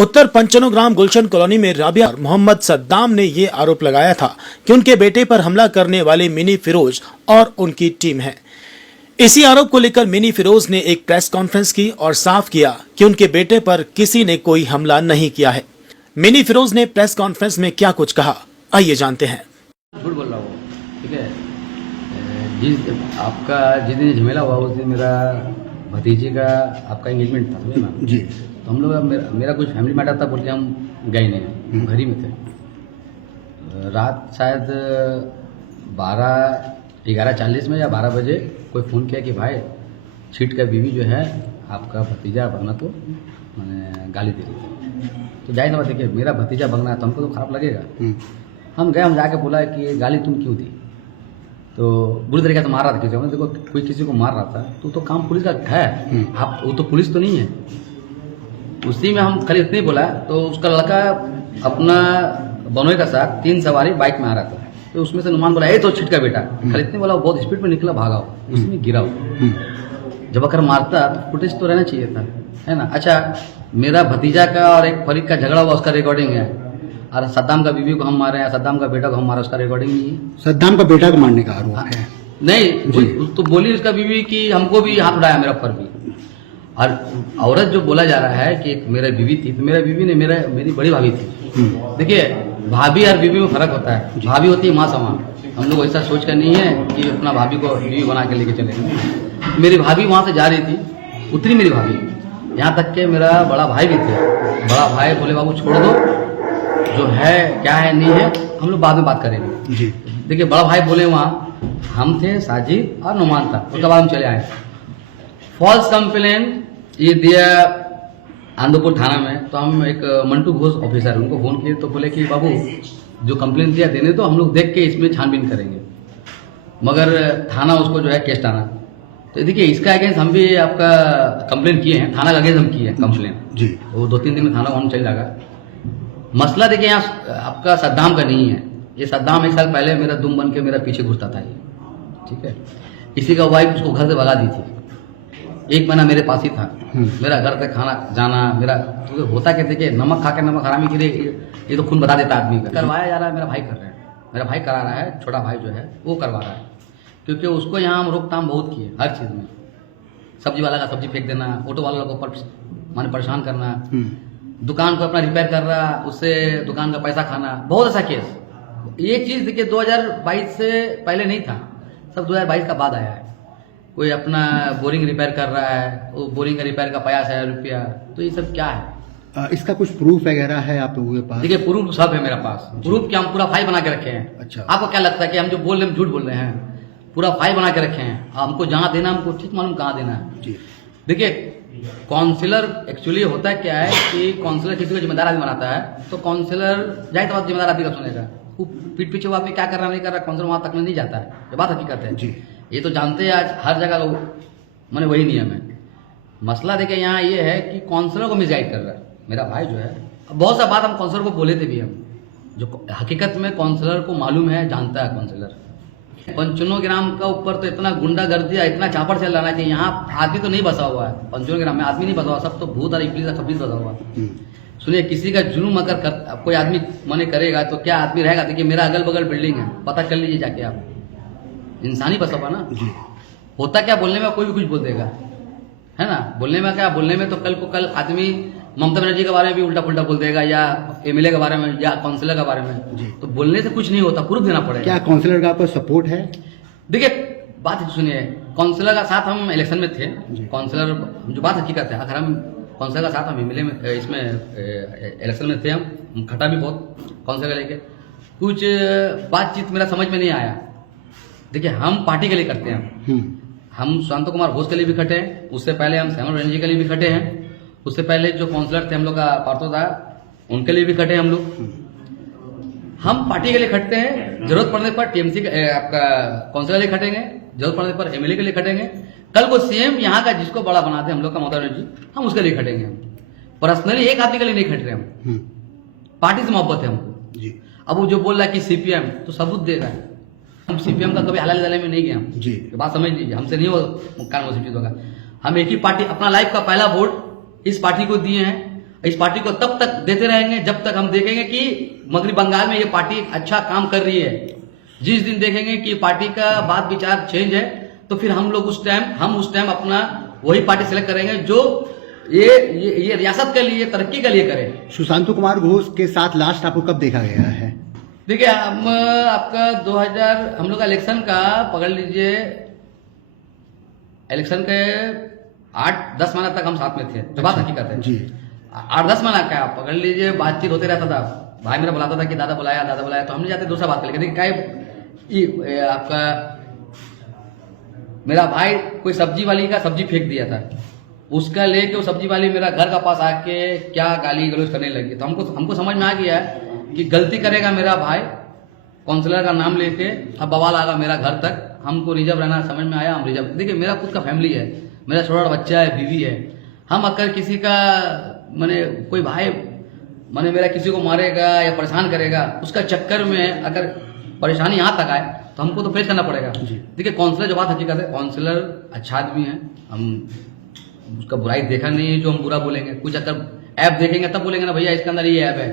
उत्तर पंचनोग्राम गुलशन colony में राबिया और मोहम्मद सद्दाम ने ये आरोप लगाया था कि उनके बेटे पर हमला करने वाले मिनी फिरोज और उनकी टीम है। इसी आरोप को लेकर मिनी फिरोज ने एक प्रेस कॉन्फ्रेंस की और साफ किया कि उनके बेटे पर किसी ने कोई हमला नहीं किया है। मिनी फिरोज ने प्रेस कॉन्फ्रेंस में क्या कुछ कहा, आइए जानते हैं। झूठ बोल रहा हूँ, ठीक है। जिस दिन झमेला हुआ उस दिन मेरा भतीजे का आपका एंगेजमेंट था, समझे ना जी। तो हम लोग मेरा कुछ फैमिली मैटर था बोल के हम गए नहीं, हम घर ही में थे। रात शायद 11:40 में या 12 बजे कोई फ़ोन किया कि भाई छीट का बीवी जो है आपका भतीजा बगना को मैंने गाली दे रही थी। तो जाहिर बात देखिए, मेरा भतीजा बगना है तो हमको तो खराब लगेगा। हम गए, हम जाके बोला कि गाली तुम क्यों दी, तो बुरी तरीके से मार रहा था किसी को। देखो कोई किसी को मार रहा था तो काम पुलिस का है, आप वो तो पुलिस तो नहीं है। उसी में हम खाली इतने ही बोला, तो उसका लड़का अपना बनोई का साथ 3 सवारी बाइक में आ रहा था, तो उसमें से नुमान बोला ए तो छिटका बेटा, खाली इतने बोला, वो बहुत स्पीड में निकला, भागा, उसमें गिरा। जब अगर मारता तो फुटेज तो रहना चाहिए था, है ना। अच्छा, मेरा भतीजा का और एक फरीद का झगड़ा हुआ, उसका रिकॉर्डिंग है। और सद्दाम का बीवी को हम मारे हैं, सद्दाम का बेटा को हम मारा, उसका रिकॉर्डिंग नहीं है। सद्दाम का बेटा को मारने का आरोप है। नहीं, तो बोली उसका बीवी कि हमको भी हाथ उठाया मेरा ऊपर भी। और औरत जो बोला जा रहा है कि मेरा बीवी थी, तो मेरा बीवी ने मेरी बड़ी भाभी थी। देखिए, भाभी और बीवी में फर्क होता है। भाभी होती है माँ समान। हम लोग ऐसा सोच कर नहीं है कि अपना भाभी को बीवी बना के लेके चले। मेरी भाभी वहाँ से जा रही थी, उतरी मेरी भाभी, यहाँ तक के मेरा बड़ा भाई भी थे। बड़ा भाई बोले बाबू छोड़ दो, जो है क्या है नहीं है हम लोग बाद में बात करेंगे जी। देखिए, बड़ा भाई बोले वहाँ हम थे, साजिद और नुमान था, उसके बाद हम चले आए। फॉल्स कंप्लेन ये दिया आनंदपुर थाना में, तो हम एक मंटू घोष ऑफिसर उनको फ़ोन किए, तो बोले कि बाबू जो कंप्लेन दिया देने तो हम लोग देख के इसमें छानबीन करेंगे, मगर थाना उसको जो है केस टाना। तो देखिए, इसका अगेंस्ट हम भी आपका कंप्लेन किए हैं, थाना का अगेंस्ट हम किए हैं कंप्लेन जी। वो 2-3 दिन में थाना हम चल जाएगा। मसला देखिए यहाँ आपका सद्दाम का नहीं है। ये सद्दाम 1 साल पहले मेरा दुम बन के मेरा पीछे घुसता था ये, ठीक है। किसी का वाइफ उसको घर से भगा दी थी, 1 महीना मेरे पास ही था। मेरा घर से खाना जाना मेरा तो होता क्या, देखिए नमक खा के नमक हरामी के लिए ये तो खून बता देता आदमी का। करवाया जा रहा है, मेरा भाई कर रहा है, मेरा भाई करा रहा है, छोटा भाई जो है वो करवा रहा है। क्योंकि उसको यहाँ हम रोकथाम बहुत किए हर चीज़ में। सब्जी वाला का सब्जी फेंक देना, ऑटो वाला को माने परेशान करना, दुकान को अपना रिपेयर कर रहा, उससे दुकान का पैसा खाना, बहुत ऐसा केस। ये चीज़ देखिए 2022 से पहले नहीं था, सब 2022 का बाद आया है। कोई अपना बोरिंग रिपेयर कर रहा है, वो बोरिंग का रिपेयर का 50,000 रुपया, तो ये सब क्या है? इसका कुछ प्रूफ वगैरह है आप लोगों के पास? देखिए, प्रूफ सब है मेरा पास। प्रूफ क्या, हम पूरा फाइल बना के रखे हैं। अच्छा, आपको क्या लगता है कि हम जो बोल रहे हैं झूठ बोल रहे हैं? पूरा फाइल बना के रखे हैं, हमको जहाँ देना हमको ठीक मालूम कहाँ देना है जी। देखिए, काउंसिलर एक्चुअली होता क्या है कि काउंसिलर किसी को जिम्मेदार आदमी बनाता है, तो काउंसिलर जाहिर बात जिम्मेदार आदमी का सुनेगा। वो पीठ पीछे वो आदमी क्या कर रहा नहीं कर रहा, काउंसिलर वहाँ तक नहीं जाता है। ये बात हकीकत है जी। ये तो जानते हैं, आज हर जगह लोग मैंने वही नियम है। मसला देखिए यहाँ ये है कि काउंसिलर को मिसगाइड कर रहा है मेरा भाई जो है। बहुत सा बात हम काउंसिलर को बोले थे भी, हम जो हकीकत में काउंसिलर को मालूम है, जानता है काउंसिलर। पंचनोग्राम का ऊपर तो इतना गुंडागर्दी, इतना चापड़ चल रहा है कि यहाँ आदमी तो नहीं बसा हुआ है। पंचनोग्राम में आदमी नहीं बसा हुआ, सब तो भूत और इबलीस सब बसा हुआ। सुनिए, किसी का जुल्म अगर कोई आदमी मने करेगा तो क्या आदमी रहेगा? देखिए, मेरा अगल बगल बिल्डिंग है, पता कर लीजिए जाके आप। इंसान ही बसा हुआ ना जी। होता क्या, बोलने में कोई भी कुछ बोल देगा, है ना। बोलने में क्या, बोलने में तो कल आदमी ममता बनर्जी के बारे में भी उल्टा पुल्टा बोल देगा, या एमएलए के बारे में, या काउंसिलर के बारे में जी। तो बोलने से कुछ नहीं होता, प्रूफ देना पड़ेगा। क्या काउंसिलर का आपका सपोर्ट है? देखिए, बात सुनिए, काउंसिलर का साथ हम इलेक्शन में थे। काउंसिलर जो बात हकीकत है, अगर हम काउंसिलर का साथ हम एमएलए में इसमें इलेक्शन में थे, हम खटा भी बहुत काउंसिलर लेके। कुछ बातचीत मेरा समझ में नहीं आया। देखिए, हम पार्टी के लिए करते हैं, हम शांत कुमार घोष के लिए भी खटे हैं, उससे पहले हम श्यामल बनर्जी के लिए भी खटे हैं, उससे पहले जो काउंसिलर थे हम लोग का पार्थो था, उनके लिए भी खटे हैं हम लोग। हम पार्टी के लिए खटते हैं, जरूरत पड़ने पर टीएमसी आपका काउंसिलर के लिए खटेंगे, जरूरत पड़ने पर एमएलए के लिए खटेंगे। कल को सीएम यहाँ का जिसको बड़ा बनाते हैं हम लोग का, ममता बनर्जी, हम उसके लिए खटेंगे। हम पर्सनली एक आदमी के लिए नहीं खट रहे, हम पार्टी से मोहब्बत है हमको जी। अब वो जो बोल रहा है कि सीपीएम, तो सबूत दे रहा है। हम सीपीएम का कभी हालाल में नहीं गए हम जी। बात समझ लीजिए, हमसे नहीं हो काम वो होगा। हम एक ही पार्टी, अपना लाइफ का पहला वोट इस पार्टी को दिए हैं, इस पार्टी को तब तक देते रहेंगे जब तक हम देखेंगे कि मगरबी बंगाल में ये पार्टी अच्छा काम कर रही है। जिस दिन देखेंगे कि पार्टी का बात विचार चेंज है तो फिर हम उस टाइम अपना वही पार्टी सिलेक्ट करेंगे जो ये रियासत के लिए, तरक्की के लिए करे। सुशांत कुमार घोष के साथ लास्ट आपको कब देखा गया है? देखिए हम आपका 2000 हम लोग का इलेक्शन का पकड़ लीजिए, इलेक्शन के 8-10 महीना तक हम साथ में थे, जो बात हकीकत है जी। 8-10 महीना क्या पकड़ लीजिए, बातचीत होते रहता था। भाई मेरा बुलाता था कि दादा बुलाया तो हम नहीं जाते, दूसरा बात कर लेकिन क्या आपका मेरा भाई कोई सब्जी वाली का सब्जी फेंक दिया था, उसका लेके वो सब्जी वाली मेरा घर का पास आके क्या गाली गलौज करने लगी। तो हमको समझ में आ गया कि गलती करेगा मेरा भाई, काउंसलर का नाम लेके अब बवाल आएगा मेरा घर तक। हमको रिजर्व रहना समझ में आया, हम रिजर्व। देखिए मेरा खुद का फैमिली है, मेरा छोटा बच्चा है, बीवी है। हम अगर किसी का माने कोई भाई माने मेरा किसी को मारेगा या परेशान करेगा, उसका चक्कर में अगर परेशानी यहाँ तक आए तो हमको तो फेस करना पड़ेगा। देखिए काउंसलर जो बात हकीकत है, काउंसलर अच्छा आदमी है, हम उसका बुराई देखा नहीं है जो हम बुरा बोलेंगे। कुछ अगर ऐप देखेंगे तब बोलेंगे ना भैया इसके अंदर ये ऐप है।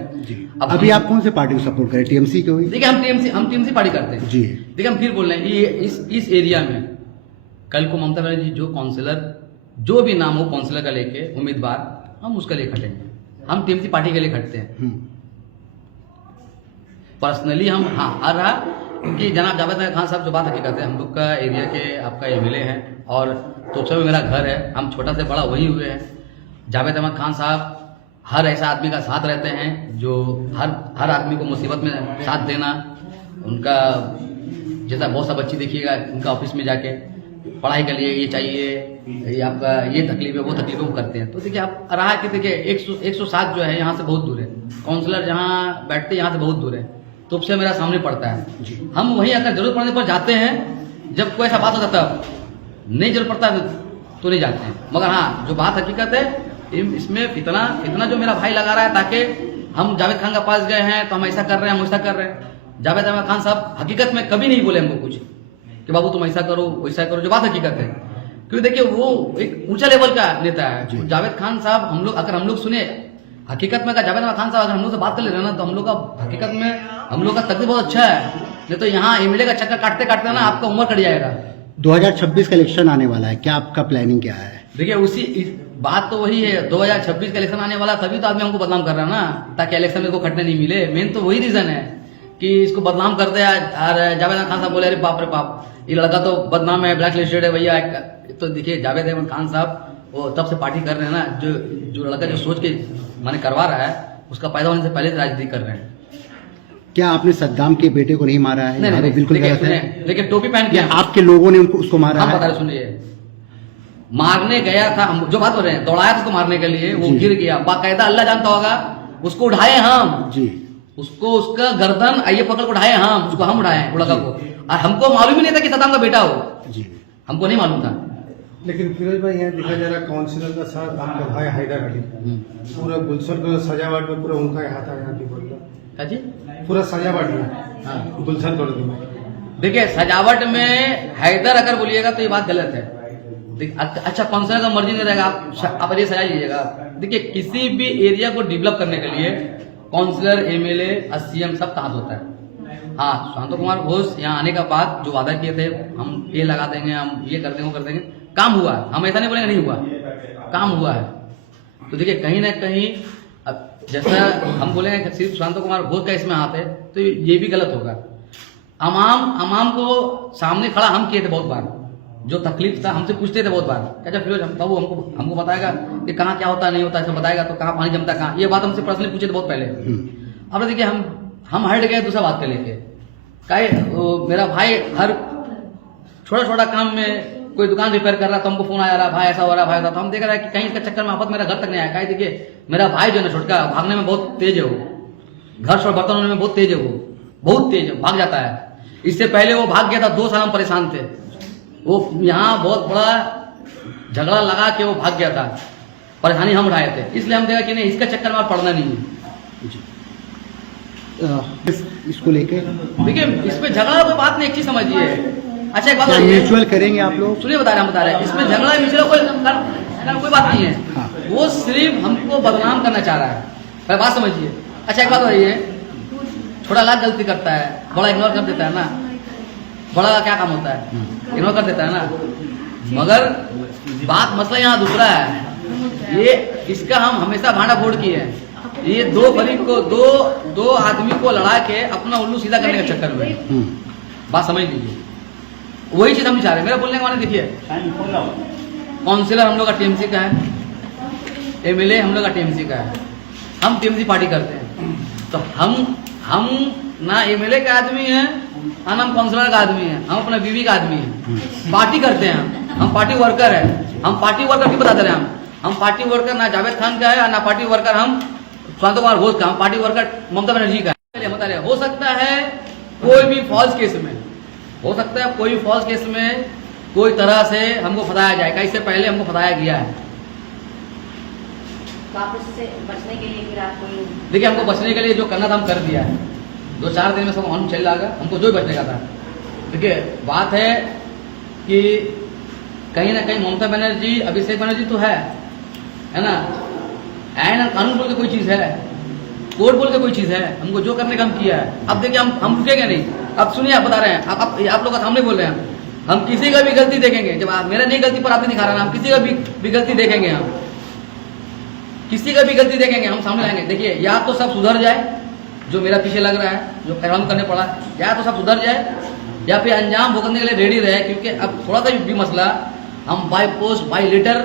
अब अभी आप कौन से पार्टी को सपोर्ट करें, टीएमसी को? देखिए हम टीएमसी पार्टी करते हैं जी। देखिए हम फिर बोल रहे हैं ये इस एरिया में कल को ममता बनर्जी जो काउंसलर जो भी नाम हो काउंसलर का लेके उम्मीदवार, हम उसके लिए खटेंगे। हम टीएमसी पार्टी के लिए खटते हैं पर्सनली। हम आ रहा कि जनाब जावेद खान साहब जो बात हकीकत है, हम लोग का एरिया के आपका एमएलए हैं और तोपसे में मेरा घर है, हम छोटा से बड़ा वही हुए हैं। जावेद अहमद खान साहब हर ऐसा आदमी का साथ रहते हैं जो हर आदमी को मुसीबत में साथ देना। उनका जैसा बहुत सा बच्ची देखिएगा उनका ऑफिस में जाके पढ़ाई के लिए ये चाहिए, ये आपका ये तकलीफ है वो तकलीफ है वो करते हैं। तो देखिए आप रहा कि देखिए 107 जो है यहाँ से बहुत दूर है, काउंसलर जहाँ बैठते हैं यहाँ से बहुत दूर है, तो उससे मेरा सामने पड़ता है। हम वहीं अगर जरूरत पड़ने पर जाते हैं, जब कोई ऐसा बात होता तब, नहीं जरूरत पड़ता तो नहीं जाते हैं। मगर हाँ जो बात हकीकत है इसमें इतना जो मेरा भाई लगा रहा है ताकि हम जावेद खान के पास गए हैं तो हम ऐसा कर रहे हैं हम वैसा कर रहे हैं। जावेद अहमद खान साहब हकीकत में कभी नहीं बोले हमको कुछ कि बाबू तुम ऐसा करो वैसा करो, जो बात हकीकत है। क्योंकि देखिए वो एक ऊंचा लेवल का नेता है जावेद खान साहब। हम लोग सुने हकीकत में जावेद अहमद खान साहब अगर हम लोग से बात कर ले रहे हैं ना तो हम लोग का हकीकत में हम लोग का तकलीफ बहुत अच्छा है। नहीं तो यहाँ एमएलए का चक्कर काटते काटते ना आपका उम्र कट जाएगा। 2026 का इलेक्शन आने वाला है, क्या आपका प्लानिंग क्या है? देखिए उसी बात तो वही है, 2026 का इलेक्शन आने वाला, तभी तो आदमी हमको बदनाम कर रहा है ना, ताकि इलेक्शन में को खटने नहीं मिले। मेन तो वही रीजन है कि इसको बदनाम कर दे। जावेद खान साहब बोले अरे बाप रे बाप ये लड़का तो बदनाम है, ब्लैक लिस्टेड है भैया। तो देखिए जावेद अहमद खान साहब वो तब से पार्टी कर रहे हैं ना, जो लड़का जो सोच के माने करवा रहा है उसका पैदा होने से पहले से राजनीति कर रहे हैं। क्या आपने सद्दाम के बेटे को नहीं मारा है? नहीं, बिल्कुल गलत है। लेकिन टोपी पहन के आपके लोगों ने उसको मारा है? बता रहे सुनिए, मारने गया था, हम जो बात हो रहे हैं दौड़ाया था उसको मारने के लिए, वो गिर गया बाकायदा, अल्लाह जानता होगा, उसको उठाए हम जी, उसको उसका गर्दन आइए पकड़ को उठाए हम, उसको हम उठाए लड़का को। और हमको मालूम ही नहीं था कि सद्दाम का बेटा हो जी, हमको नहीं मालूम था। लेकिन फिरोज भाई यहाँ देखा जा रहा काउंसिलर का साथ आपका भाई हैदर अली पूरा गुलशन का सजावट में पूरा उनका ही हाथ आया बोल रहा जी पूरा सजावट में गुलशन कर दूंगा। देखिए सजावट में हैदर अगर बोलिएगा तो ये बात गलत है। अच्छा काउंसिलर का मर्जी नहीं रहेगा, आप ये सजा लीजिएगा। देखिए किसी भी एरिया को डेवलप करने के लिए काउंसिलर एमएलए सीएम सब हाथ होता है। हाँ सुशांत कुमार घोष यहाँ आने का बाद जो वादा किए थे हम ये लगा देंगे, हम ये कर देंगे वो कर देंगे, काम हुआ है। हम ऐसा नहीं बोलेंगे नहीं हुआ, काम हुआ है। तो देखिए कहीं ना कहीं अब जैसा हम बोलेंगे कि सिर्फ सुशांत कुमार घोष का इसमें हाथ है तो ये भी गलत होगा। अमाम को सामने खड़ा हम किए थे बहुत बार, जो तकलीफ था हमसे पूछते थे बहुत बार, अच्छा फिरोज बाबू हमको बताएगा कि कहाँ क्या होता नहीं होता, ऐसा बताएगा तो कहाँ पानी जमता कहाँ, ये बात हमसे पर्सनली पूछे थे बहुत पहले। अब देखिए हम हट गए दूसरा बात के लेके, मेरा भाई हर छोटा छोटा काम में कोई दुकान रिपेयर कर रहा तो हमको फोन आया रहा भाई ऐसा हो रहा भाई, तो हम देख रहे हैं कि कहीं इसका चक्कर में आफत मेरा घर तक नहीं आया। देखिए मेरा भाई जो है ना छोटका, भागने में बहुत तेज है, वो घर छोड़ बर्तन होने में बहुत तेज है, वो बहुत तेज है, भाग जाता है। इससे पहले वो भाग गया था, 2 साल हम परेशान थे, वो यहाँ बहुत बड़ा झगड़ा लगा के वो भाग गया था, परेशानी हम उठाए थे। इसलिए हम देखा कि नहीं इसका चक्कर में पड़ना नहीं है। इसको लेके देखिए इसमें झगड़ा कोई बात नहीं, एक चीज समझिए। अच्छा एक बात म्यूचुअल करेंगे आप लोग? सुनिए बता रहे हैं इसमें झगड़ा म्यूचुअल कोई बात नहीं है। वो सिर्फ हमको बदनाम करना चाह रहा है। पहले बात समझिए। अच्छा एक बात बताइए, छोटा लाख गलती करता है, बड़ा इग्नोर कर देता है ना। बड़ा का क्या काम होता है, इग्नोर कर देता है ना। मगर बात मसला यहाँ दूसरा है, ये इसका हम हमेशा भांडा फोड़ किए हैं। ये दो फरीक को दो आदमी को लड़ा के अपना उल्लू सीधा करने के चक्कर में, बात समझ लीजिए। वही चीज हम नहीं चाह रहे। मेरा बोलने का माने देखिए, काउंसिलर हम लोग का टीएमसी का है, एमएलए हम लोग का टीएमसी का है, हम टीएमसी पार्टी करते हैं। तो हम ना एमएलए का आदमी है ना हम काउंसिलर का आदमी है, हम अपना बीवी का आदमी है। पार्टी करते हैं हम पार्टी वर्कर है। हम पार्टी वर्कर क्यों बताते रहे, हम पार्टी वर्कर ना जावेद खान का है ना पार्टी वर्कर हम शांत कुमार घोष का, हम पार्टी वर्कर ममता बनर्जी का है। बता रहे हो सकता है कोई भी फॉल्स केस में, हो सकता है कोई फॉल्स केस में कोई तरह से हमको फंसाया जाएगा, इससे पहले हमको फंसाया गया है। तो आप उससे बचने के लिए फिर आप कोई देखिए, हमको बचने के लिए जो करना था हम कर दिया है। 2-4 दिन में सब हम चल जाएगा, हमको जो बचने का था। देखिए बात है कि कहीं ना कहीं ममता बनर्जी, अभिषेक बनर्जी तो है ना, आईन और कानून बोल के कोई चीज है, कोर्ट बोल के कोई चीज है। हमको जो करने का हम किया है। अब देखिए हम रुकेंगे नहीं। अब सुनिए, आप बता रहे हैं, आप लोग का सामने बोल रहे हैं, हम किसी का भी गलती देखेंगे। जब मेरा नहीं गलती पर आपने दिखा रहा है, हम किसी का भी गलती देखेंगे, हम किसी का भी गलती देखेंगे, हम सामने लाएंगे। देखिए या तो सब सुधर जाए, जो मेरा पीछे लग रहा है, जो काम करने पड़ा, या तो सब सुधर जाए या फिर अंजाम भुगतने के लिए रेडी रहे। क्योंकि अब थोड़ा सा भी मसला हम by post by letter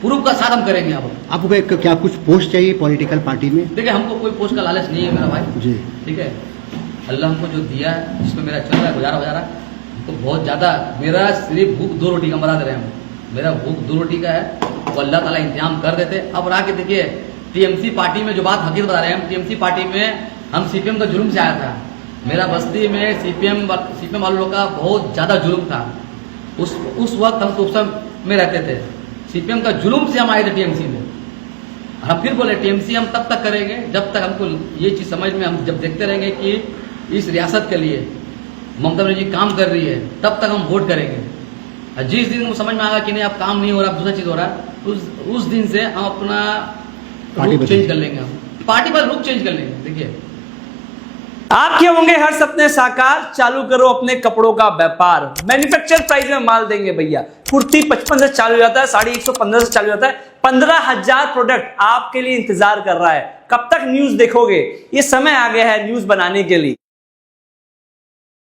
proof का साथ हम करेंगे। अब आपको क्या कुछ पोस्ट चाहिए पॉलिटिकल पार्टी में? देखिए हमको कोई पोस्ट का लालच नहीं है मेरा भाई जी, ठीक है। अल्लाह हमको जो दिया है, जिसमें मेरा चल रहा है गुजारा हो जा रहा है, तो बहुत ज्यादा मेरा सिर्फ भूख 2 रोटी का मरा दे रहे हैं हम। मेरा भूख 2 रोटी का है, वो अल्लाह ताला इंतजाम कर देते। अब रहा के देखिए टीएमसी पार्टी में जो बात हकीकत बता रहे हैं, हम टीएमसी पार्टी में हम सीपीएम का जुल्म से आया था। मेरा बस्ती में सीपीएम वालों का बहुत ज्यादा जुल्म था। उस वक्त हम तो में रहते थे, सीपीएम का जुल्म से हम आए थे टीएमसी में। हम फिर बोले टीएमसी हम तब तक करेंगे जब तक हमको ये चीज समझ में, हम जब देखते रहेंगे कि इस रियासत के लिए ममता बनर्जी काम कर रही है, तब तक हम वोट करेंगे। जिस दिन समझ में आएगा कि नहीं अब काम नहीं हो रहा, दूसरा चीज हो रहा है, उस दिन से हम अपना रुख चेंज कर लेंगे। हम पार्टी पर रुख चेंज कर लेंगे। देखिए आपके होंगे हर सपने साकार, चालू करो अपने कपड़ों का व्यापार। मैन्युफैक्चर प्राइस में माल देंगे भैया। कुर्ती 55 से चालू हो जाता है, साड़ी 115 से चालू हो जाता है। 15,000 प्रोडक्ट आपके लिए इंतजार कर रहा है। कब तक न्यूज देखोगे? ये समय आ गया है न्यूज बनाने के लिए।